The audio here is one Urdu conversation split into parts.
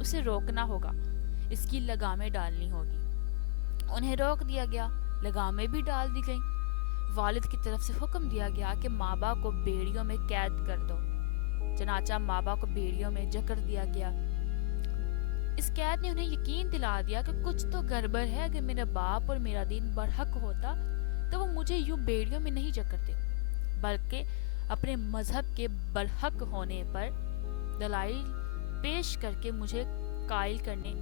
اسے روکنا ہوگا، اس کی لگامیں ڈالنی ہوگی۔ انہیں روک دیا گیا، لگامیں بھی ڈال دی گئیں۔ والد کی طرف سے حکم دیا گیا کہ مابا کو بیڑیوں میں قید کر دو۔ چنانچہ مابا کو بیڑیوں میں جکڑ دیا گیا۔ اس قید نے انہیں یقین دلا دیا کہ کچھ تو گڑبڑ ہے، اگر میرا باپ اور میرا دین برحق ہوتا تو وہ مجھے یوں بیڑیوں میں نہیں جکڑتے، بلکہ اپنے مذہب کے برحق ہونے پر دلائل پیش کر کے مجھے قائل کرنے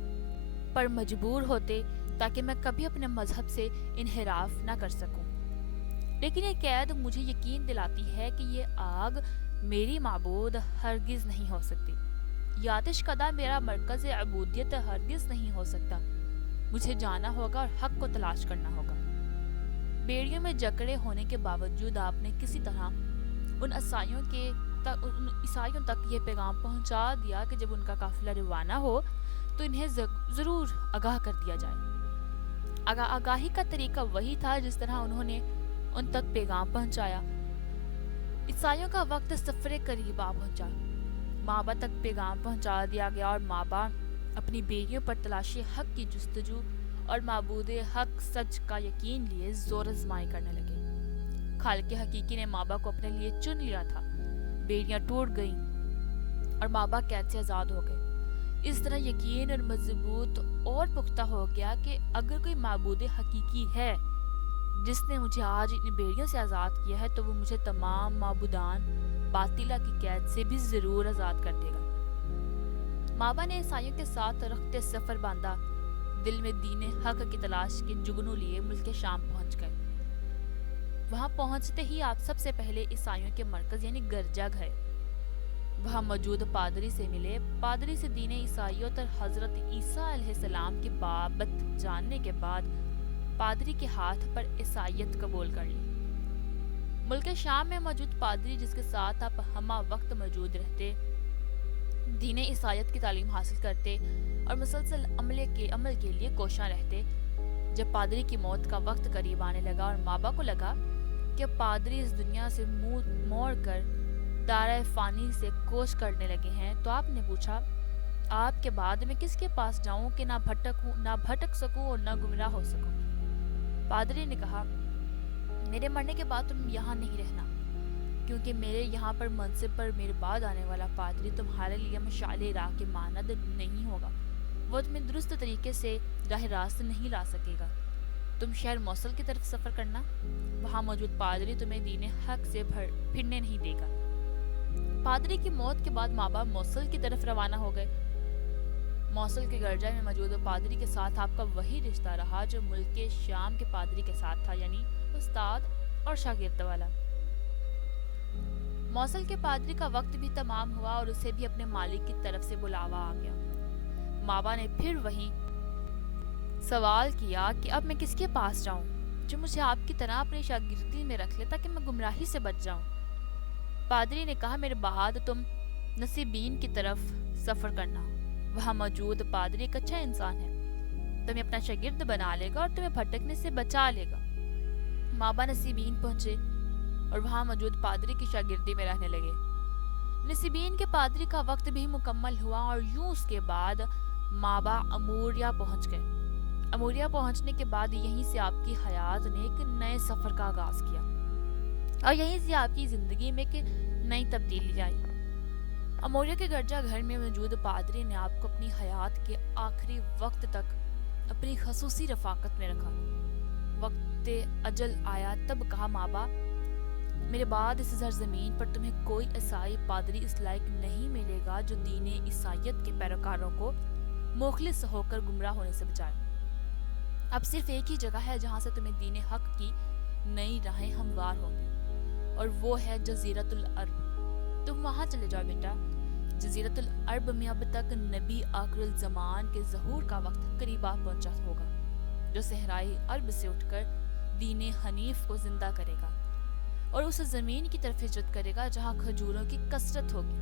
پر مجبور ہوتے تاکہ میں کبھی اپنے مذہب سے انحراف نہ کر سکوں۔ لیکن یہ قید مجھے یقین دلاتی ہے کہ یہ آگ میری معبود ہرگز نہیں ہو سکتی، یہ آتش کدہ میرا مرکز عبودیت ہرگز نہیں ہو سکتا۔ مجھے جانا ہوگا اور حق کو تلاش کرنا ہوگا۔ بیڑیوں میں جکڑے ہونے کے باوجود آپ نے کسی طرح ان عیسائیوں تک یہ پیغام پہنچا دیا کہ جب ان کا قافلہ روانہ ہو تو انہیں ضرور آگاہ کر دیا جائے۔ آگاہی کا طریقہ وہی تھا جس طرح انہوں نے ان تک پیغام پہنچایا۔ عیسائیوں کا وقت سفر قریب آ پہنچا۔ مابا تک پیغام پہنچا دیا گیا اور مابا اپنی بیڑیوں پر تلاشی حق کی جستجو اور معبود حق سچ کا یقین لیے زور آزمائی کرنے لگے۔ خالق حقیقی نے مابا کو اپنے لیے چن لیا تھا۔ بیڑیاں ٹوٹ گئیں اور مابا قید سے آزاد ہو گئے۔ اس طرح یقین اور مضبوط اور پختہ ہو گیا کہ اگر کوئی معبود حقیقی ہے جس نے مجھے آج ان بیڑیوں سے آزاد کیا ہے تو وہ مجھے تمام معبودان باطلہ کی قید سے بھی ضرور آزاد کر دے گا۔ مابا نے عیسائیوں کے ساتھ رخت سفر باندھا، دل میں دین حق کی تلاش کے جگنو لیے ملک شام پہنچ گئے۔ وہاں پہنچتے ہی آپ سب سے پہلے عیسائیوں کے مرکز یعنی گرجا گئے۔ وہاں موجود پادری سے ملے۔ پادری سے دین عیسائیت اور حضرت عیسیٰ علیہ السلام کی بابت جاننے کے بعد پادری کے ہاتھ پر عیسائیت قبول کر لی۔ ملک شام میں موجود پادری جس کے ساتھ آپ ہمہ وقت موجود رہتے، دین عیسائیت کی تعلیم حاصل کرتے اور مسلسل عمل کے لیے کوشاں رہتے۔ جب پادری کی موت کا وقت قریب آنے لگا اور مابا کو لگا کہ پادری اس دنیا سے منہ موڑ کر دائرہ فانی سے کوش کرنے لگے ہیں تو آپ نے پوچھا، آپ کے بعد میں کس کے پاس جاؤں کہ نہ بھٹک سکوں اور نہ گمراہ ہو سکوں؟ پادری نے کہا، میرے مرنے کے بعد تم یہاں نہیں رہنا، کیونکہ میرے یہاں پر منصب پر میرے بعد آنے والا پادری تمہارے لیے مشعل راہ کے مانند نہیں ہوگا، وہ تمہیں درست طریقے سے راہ راست نہیں لا سکے گا۔ تم شہر موصل کی طرف سفر کرنا، وہاں موجود پادری تمہیں دین حق سے پھرنے نہیں دے گا۔ پادری کی موت کے بعد مابا موصل کی طرف روانہ ہو گئے۔ موصل کے گرجا میں موجود پادری کے ساتھ آپ کا وہی رشتہ رہا جو ملک شام کے پادری کے ساتھ تھا، یعنی استاد اور شاگرد والا۔ موصل کے پادری کا وقت بھی تمام ہوا اور اسے بھی اپنے مالک کی طرف سے بلاوا آ گیا۔ مابا نے پھر وہی سوال کیا کہ اب میں کس کے پاس جاؤں جو مجھے آپ کی طرح اپنی شاگردی میں رکھ لے تاکہ میں گمراہی سے بچ جاؤں۔ پادری نے کہا، میرے بعد تم نصیبین کی طرف سفر کرنا، وہاں موجود پادری ایک اچھا انسان ہے، تمہیں اپنا شاگرد بنا لے گا اور تمہیں بھٹکنے سے بچا لے گا۔ مابا نصیبین پہنچے اور وہاں موجود پادری کی شاگردی میں رہنے لگے۔ نصیبین کے پادری کا وقت بھی مکمل ہوا اور یوں اس کے بعد مابا اموریا پہنچ گئے۔ اموریا پہنچنے کے بعد یہیں سے آپ کی حیات نے ایک نئے سفر کا آغاز کیا اور یہیں سے آپ کی زندگی میں ایک نئی تبدیلی آئی۔ اموریا کے گرجا گھر میں موجود پادری نے آپ کو اپنی حیات کے آخری وقت تک اپنی خصوصی رفاقت میں رکھا۔ وقت اجل آیا تب کہا، مابا میرے بعد اس سرزمین پر تمہیں کوئی عیسائی پادری اس لائق نہیں ملے گا جو دین عیسائیت کے پیروکاروں کو مخلص ہو کر گمراہ ہونے سے بچائے۔ اب صرف ایک ہی جگہ ہے جہاں سے تمہیں دین حق کی نئی راہیں ہموار ہوں گی اور وہ ہے جزیرت العرب۔ تم وہاں چلے جاؤ بیٹا۔ جزیرت العرب میں اب تک نبی آخر الزمان کے ظہور کا وقت قریب آ پہنچا ہوگا، جو صحرائی عرب سے اٹھ کر دین حنیف کو زندہ کرے گا اور اس زمین کی طرف ہجرت کرے گا جہاں کھجوروں کی کثرت ہوگی۔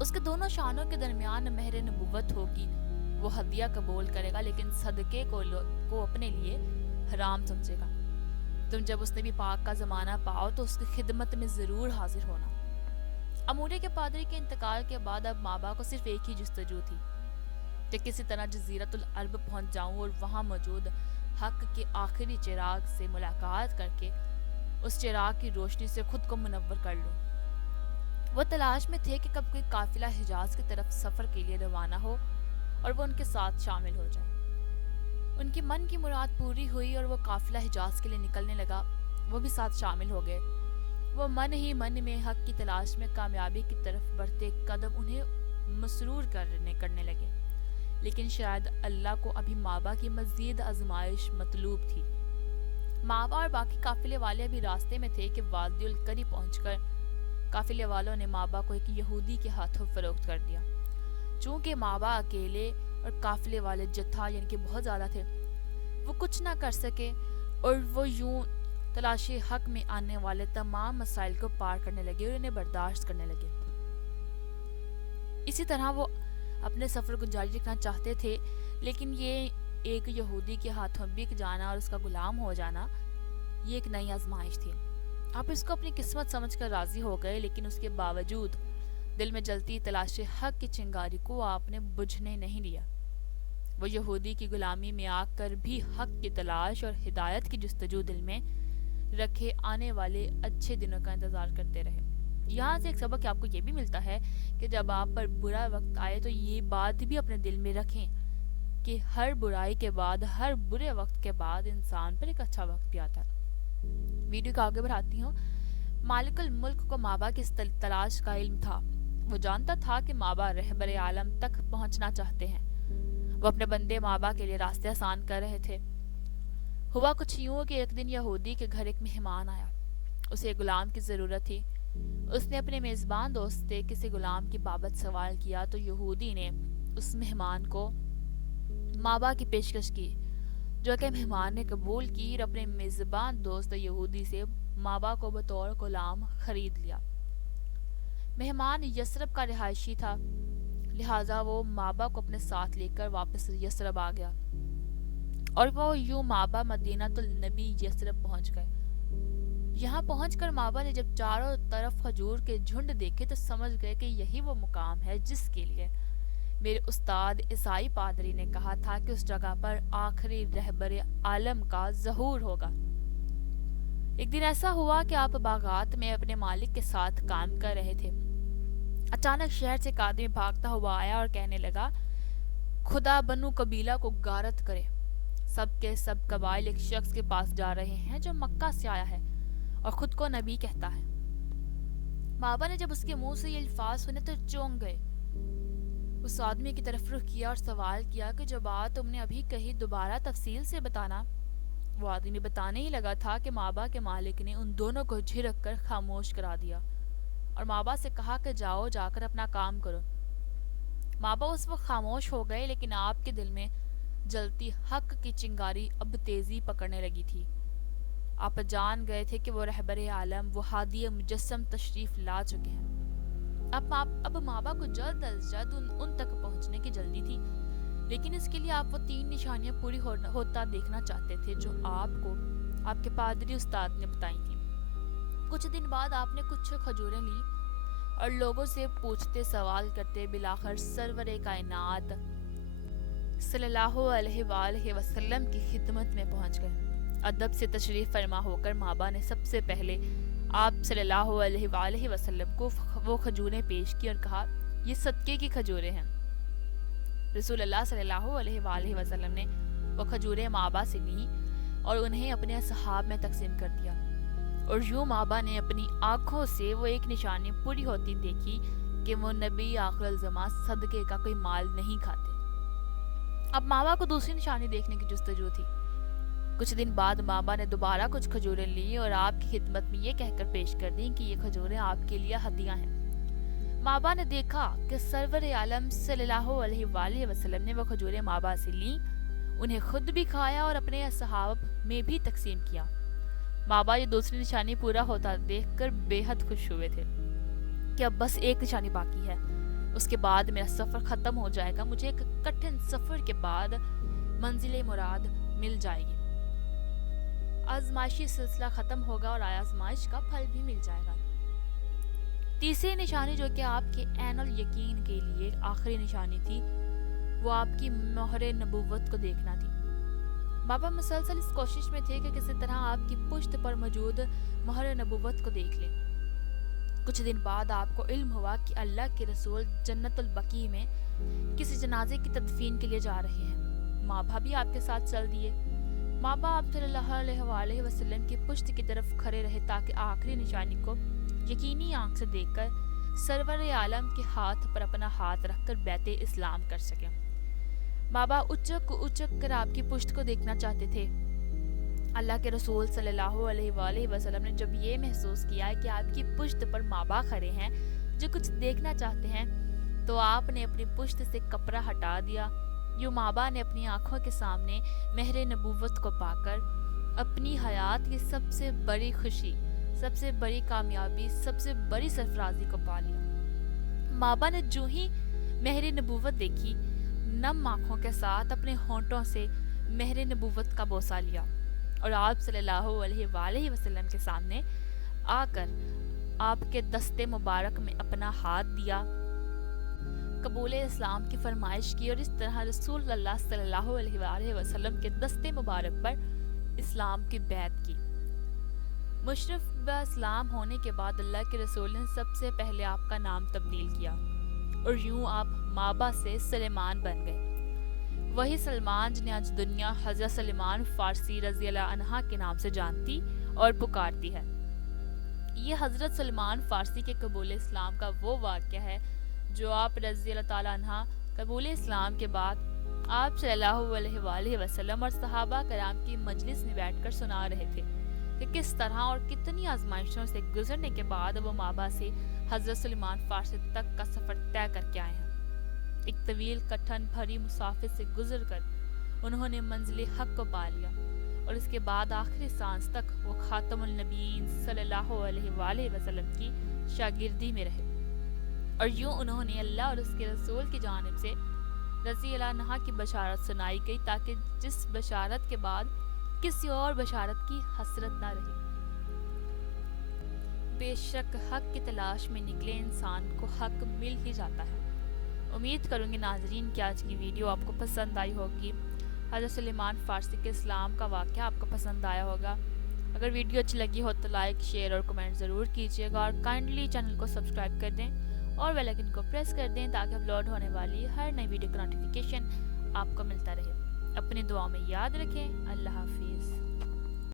اس کے دونوں شانوں کے درمیان مہر نبوت ہوگی۔ وہ ہدیہ قبول کرے گا لیکن صدقے کو اپنے لیے حرام سمجھے گا۔ تم جب اس نبی پاک کا زمانہ پاؤ تو اس کی خدمت میں ضرور حاضر ہونا۔ امورے کے پادری کے انتقال کے بعد اب مابا کو صرف ایک ہی جستجو تھی، کہ کسی طرح جزیرۃ العرب پہنچ جاؤں اور وہاں موجود حق کے آخری چراغ سے ملاقات کر کے اس چراغ کی روشنی سے خود کو منور کر لوں۔ وہ تلاش میں تھے کہ کب کوئی قافلہ حجاز کی طرف سفر کے لیے روانہ ہو اور وہ ان کے ساتھ شامل ہو جائے۔ ان کی من کی مراد پوری ہوئی اور وہ قافلہ حجاز کے لیے نکلنے لگا۔ وہ بھی ساتھ شامل ہو گئے۔ وہ من ہی من میں حق کی تلاش میں کامیابی کی طرف بڑھتے قدم انہیں مسرور کرنے لگے، لیکن شاید اللہ کو ابھی مابا کی مزید آزمائش مطلوب تھی۔ مابا اور باقی قافلے والے ابھی راستے میں تھے کہ وادی القری پہنچ کر قافلے والوں نے مابا کو ایک یہودی کے ہاتھوں فروخت کر دیا۔ چونکہ مابا اکیلے اور قافلے والے جتھا یعنی کہ بہت زیادہ تھے، وہ کچھ نہ کر سکے اور وہ یوں تلاشی حق میں آنے والے تمام مسائل کو پار کرنے لگے اور انہیں برداشت کرنے لگے۔ اسی طرح وہ اپنے سفر کو جاری رکھنا چاہتے تھے، لیکن یہ ایک یہودی کے ہاتھوں بک جانا اور اس کا غلام ہو جانا یہ ایک نئی آزمائش تھی۔ آپ اس کو اپنی قسمت سمجھ کر راضی ہو گئے، لیکن اس کے باوجود دل میں جلتی تلاش حق کی چنگاری کو آپ نے بجھنے نہیں دیا۔ وہ یہودی کی غلامی میں آ کر بھی حق کی تلاش اور ہدایت کی جستجو دل میں رکھے آنے والے اچھے دنوں کا انتظار کرتے رہے۔ یہاں سے ایک سبق آپ کو یہ بھی ملتا ہے کہ جب آپ پر برا وقت آئے تو یہ بات بھی اپنے دل میں رکھیں کہ ہر برائی کے بعد، ہر برے وقت کے بعد انسان پر ایک اچھا وقت بھی آتا ہے۔ ویڈیو کو آگے بڑھاتی ہوں۔ مالک الملک کو مابا کی تلاش کا علم تھا۔ وہ جانتا تھا کہ مابا رہبر عالم تک پہنچنا چاہتے ہیں۔ وہ اپنے بندے مابا کے لیے راستے آسان کر رہے تھے۔ ہوا کچھ یوں کہ ایک دن یہودی کے گھر ایک مہمان آیا۔ اسے ایک غلام کی ضرورت تھی۔ اس نے اپنے میزبان دوست سے کسی غلام کی بابت سوال کیا تو یہودی نے اس مہمان کو مابا کی پیشکش کی، جو کہ مہمان نے قبول کی اور اپنے میزبان دوست یہودی سے مابا کو بطور غلام خرید لیا۔ مہمان یثرب کا رہائشی تھا، لہٰذا وہ مابا کو اپنے ساتھ لے کر واپس یثرب آ گیا اور وہ یوں مابا مدینہ النبی یثرب پہنچ گئے۔ یہاں پہنچ کر مابا نے جب چاروں طرف کھجور کے جھنڈ دیکھے تو سمجھ گئے کہ یہی وہ مقام ہے جس کے لیے میرے استاد عیسائی پادری نے کہا تھا کہ اس جگہ پر آخری رہبر عالم کا ظہور ہوگا۔ ایک دن ایسا ہوا کہ آپ باغات میں اپنے مالک کے ساتھ کام کر رہے تھے۔ اچانک شہر سے ایک آدمی بھاگتا ہوا آیا اور کہنے لگا، خدا بنو قبیلہ کو غارت کرے، سب کے سب قبائل ایک شخص کے پاس جا رہے ہیں جو مکہ سے آیا ہے اور خود کو نبی کہتا ہے۔ مابا نے جب اس کے منہ سے یہ الفاظ سنے تو چونک گئے۔ اس آدمی کی طرف رخ کیا اور سوال کیا کہ جو بات تم نے ابھی کہی دوبارہ تفصیل سے بتانا۔ وہ آدمی بتانے ہی لگا تھا کہ مابا کے مالک نے ان دونوں کو جھڑک کر خاموش کرا دیا اور مابا سے کہا کہ جاؤ، جا کر اپنا کام کرو۔ مابا اس وقت خاموش ہو گئے، لیکن آپ کے دل میں جلتی حق کی چنگاری اب تیزی پکڑنے لگی تھی۔ آپ جان گئے تھے کہ وہ رہبر عالم، وہ ہادی مجسم تشریف لا چکے ہیں۔ اب مابا کو جلد از جلد ان تک پہنچنے کی جلدی تھی، لیکن اس کے لیے آپ وہ 3 نشانیاں پوری ہوتا دیکھنا چاہتے تھے جو آپ کو آپ کے پادری استاد نے بتائی تھیں۔ کچھ دن بعد آپ نے کچھ کھجوریں لی اور لوگوں سے پوچھتے سوال کرتے بالآخر سرور کائنات صلی اللہ علیہ وآلہ وسلم کی خدمت میں پہنچ گئے۔ ادب سے تشریف فرما ہو کر مابا نے سب سے پہلے آپ صلی اللہ علیہ وآلہ وسلم کو وہ کھجوریں پیش کی اور کہا، یہ صدقے کی کھجوریں ہیں۔ رسول اللہ صلی اللہ علیہ وآلہ وسلم نے وہ کھجوریں مابا سے لیں اور انہیں اپنے اصحاب میں تقسیم کر دیا، اور یوں مابا نے اپنی آنکھوں سے وہ ایک نشانی پوری ہوتی دیکھی کہ وہ نبی آخر الزمان صدقے کا کوئی مال نہیں کھاتے۔ اب مابا کو دوسری نشانی دیکھنے کی جستجو تھی۔ کچھ دن بعد مابا نے دوبارہ کچھ کھجوریں لی اور آپ کی خدمت میں یہ کہہ کر پیش کر دیں کہ یہ کھجوریں آپ کے لیے ہدیہ ہیں۔ مابا نے دیکھا کہ سرور عالم صلی اللہ علیہ وآلہ وسلم نے وہ کھجوریں مابا سے لیں، انہیں خود بھی کھایا اور اپنے اصحاب میں بھی تقسیم کیا۔ مابا یہ دوسری نشانی پورا ہوتا دیکھ کر بے حد خوش ہوئے تھے کہ اب بس ایک نشانی باقی ہے، اس کے بعد میرا سفر ختم ہو جائے گا، مجھے ایک کٹھن سفر کے بعد منزل مراد مل جائے گی، آزمائشی سلسلہ ختم ہوگا اور آزمائش کا پھل بھی مل جائے گا۔ تیسری نشانی جو کہ آپ کے عین الیقین کے لیے آخری نشانی تھی، وہ آپ کی مہر نبوت کو دیکھنا تھی۔ بابا مسلسل اس کوشش میں تھے کہ کسی طرح آپ کی پشت پر موجود مہر نبوت کو دیکھ لیں۔ کچھ دن بعد آپ کو علم ہوا کہ اللہ کے رسول جنت البقیع میں کسی جنازے کی تدفین کے لیے جا رہے ہیں۔ ماں باپ بھی آپ کے ساتھ چل دیے۔ ماں باپ صلی اللہ علیہ وآلہ وسلم کی پشت کی طرف کھڑے رہے تاکہ آخری نشانی کو یقینی آنکھ سے دیکھ کر سرور عالم کے ہاتھ پر اپنا ہاتھ رکھ کر بیعت اسلام کر سکیں۔ بابا اچک کر آپ کی پشت کو دیکھنا چاہتے تھے۔ اللہ کے رسول صلی اللہ علیہ وآلہ وسلم نے جب یہ محسوس کیا کہ آپ کی پشت پر ماں باپ کھڑے ہیں جو کچھ دیکھنا چاہتے ہیں، تو آپ نے اپنی پشت سے کپڑا ہٹا دیا۔ یوں ماں باپ نے اپنی آنکھوں کے سامنے مہر نبوت کو پا کر اپنی حیات کی سب سے بڑی خوشی، سب سے بڑی کامیابی، سب سے بڑی سرفرازی کو پا لیا۔ ماں باپ نے جو ہی مہر نبوت دیکھی، نم آنکھوں کے ساتھ اپنے ہونٹوں سے مہر نبوت کا بوسہ لیا اور آپ صلی اللہ علیہ وآلہ وسلم کے سامنے آ کر آپ کے دستے مبارک میں اپنا ہاتھ دیا، قبول اسلام کی فرمائش کی اور اس طرح رسول اللہ صلی اللہ علیہ وآلہ وسلم کے دستے مبارک پر اسلام کی بیعت کی۔ مشرف با اسلام ہونے کے بعد اللہ کے رسول نے سب سے پہلے آپ کا نام تبدیل کیا اور یوں آپ مابا سے سلیمان بن گئے۔ وہی سلمان جنہیں آج دنیا حضرت سلیمان فارسی رضی اللہ عنہ کے نام سے جانتی اور پکارتی ہے۔ یہ حضرت سلمان فارسی کے قبول اسلام کا وہ واقعہ ہے جو آپ رضی اللہ تعالیٰ عنہ قبول اسلام کے بعد آپ صلی اللہ علیہ وآلہ وسلم اور صحابہ کرام کی مجلس میں بیٹھ کر سنا رہے تھے کہ کس طرح اور کتنی آزمائشوں سے گزرنے کے بعد وہ مابا سے حضرت سلیمان فارسی تک کا سفر طے کر کے آئے ہیں۔ ایک طویل کٹھن بھری مسافت سے گزر کر انہوں نے منزل حق کو پا لیا اور اس کے بعد آخری سانس تک وہ خاتم النبیین صلی اللہ علیہ وآلہ وسلم کی شاگردی میں رہے، اور یوں انہوں نے اللہ اور اس کے رسول کی جانب سے رضی اللہ عنہ کی بشارت سنائی گئی تاکہ جس بشارت کے بعد کسی اور بشارت کی حسرت نہ رہے۔ بے شک حق کی تلاش میں نکلے انسان کو حق مل ہی جاتا ہے۔ امید کروں گی ناظرین کہ آج کی ویڈیو آپ کو پسند آئی ہوگی۔ حضرت سلیمان فارسی کے اسلام کا واقعہ آپ کو پسند آیا ہوگا۔ اگر ویڈیو اچھی لگی ہو تو لائک، شیئر اور کمنٹ ضرور کیجیے گا، اور کائنڈلی چینل کو سبسکرائب کر دیں اور بیل آئیکن کو پریس کر دیں تاکہ اپلوڈ ہونے والی ہر نئی ویڈیو کا نوٹیفیکیشن آپ کو ملتا رہے۔ اپنی دعا میں یاد رکھیں۔ اللہ حافظ۔